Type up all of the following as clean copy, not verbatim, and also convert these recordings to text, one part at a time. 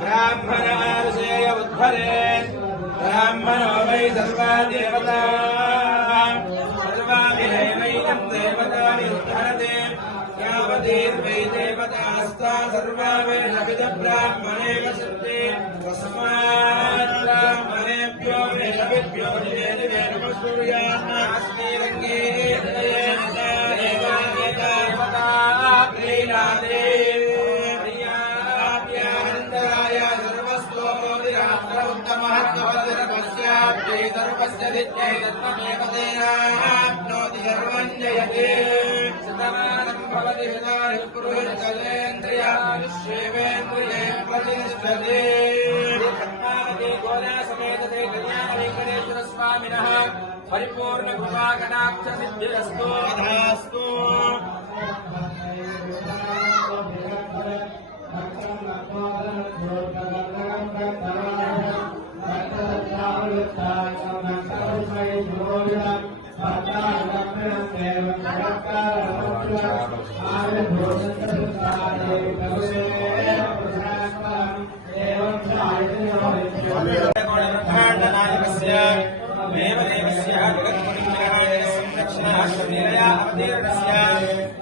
ब्राह्मणार्षेय उद्धरे ब्राह्मणो वै सर्वा देवता सर्वाभिहैवैनं देवतानि उद्धरते यावतीर्वै देवतास्ता सर्वा वै नविदब्राह्मणे वसन्ति तस्मात् ब्राह्मणेभ्यो वेदविभ्यो दिवे दिवे नमस्कुर्यान्नास्ति रङ्गे देवता क्रीडाते प्रियाभ्यानन्दराय सर्वस्तोमोदिरात्र उत्तमहत्त्ववदर्पस्याभ्ये सर्वस्य दित्यै तत्त्वमेव तेनाप्नोति सर्वं जयते शतमानं भवति शतायुः पुरुषेन्द्रियायुष्येवेन्द्रिये प्रतिष्ठते पद्मावती गोदा समेत श्री कल्याण वेंकटेश्वर स्वामिनः परिपूर्ण कृपा कटाक्ष सिद्धिरस्तु तथास्तु।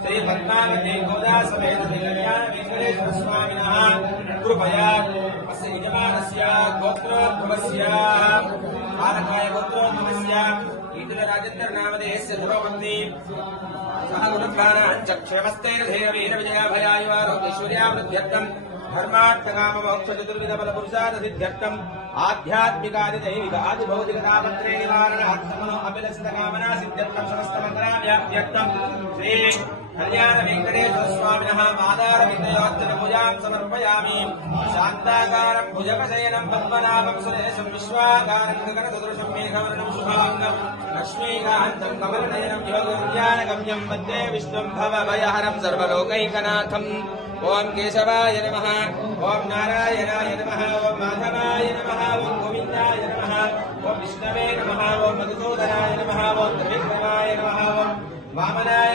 श्री पद्मावती गोदा समेत कल्याण वेंकटेश्वर स्वामिनः कृपया अस्य यजमानस्य गोत्रोद्भवस्य आरकाय गोत्रोद्भवस्य ईतल राजेन्द्र नामधेयस्य ध्रुवपत्नी सह गुणप्राणाञ्च क्षेमस्थैर्धैर्य वीरविजयाभयायुवारोग्यैश्वर्यावृद्ध्यर्थम् धर्मार्थकाममोक्ष चतुर्विध फलपुरुषार्थसिद्ध्यर्थम् आध्यात्मिकादिदैविक आदिभौतिकतापत्रे निवारणार्थमनो अभिलषितकामना सिद्ध्यर्थम् समस्तमङ्गलाव्याप्त्यर्थम् श्री कल्याण वेंकटेश्वर स्वामिनः पादारविन्दयोर्चन पूजां समर्पयामि। शान्ताकारं भुजगशयनं पद्मनाभं सुरेशं विश्वाकारं गगनसदृशं मेघवर्णं शुभाङ्गं लक्ष्मीकान्तं कमलनयनं योगविज्ञानगम्यं वन्दे विष्णुं भवभयहरं सर्वलोकैकनाथम्। ओम केशवाय नमः, ओम नारायणाय नमः, ओम माधवाय नमः, ओम गोविन्दाय नमः, ओम विष्णवे नमः, ओम मधुसूदनाय नमः, ओम त्रिविक्रमाय नमः, ओम वामनाय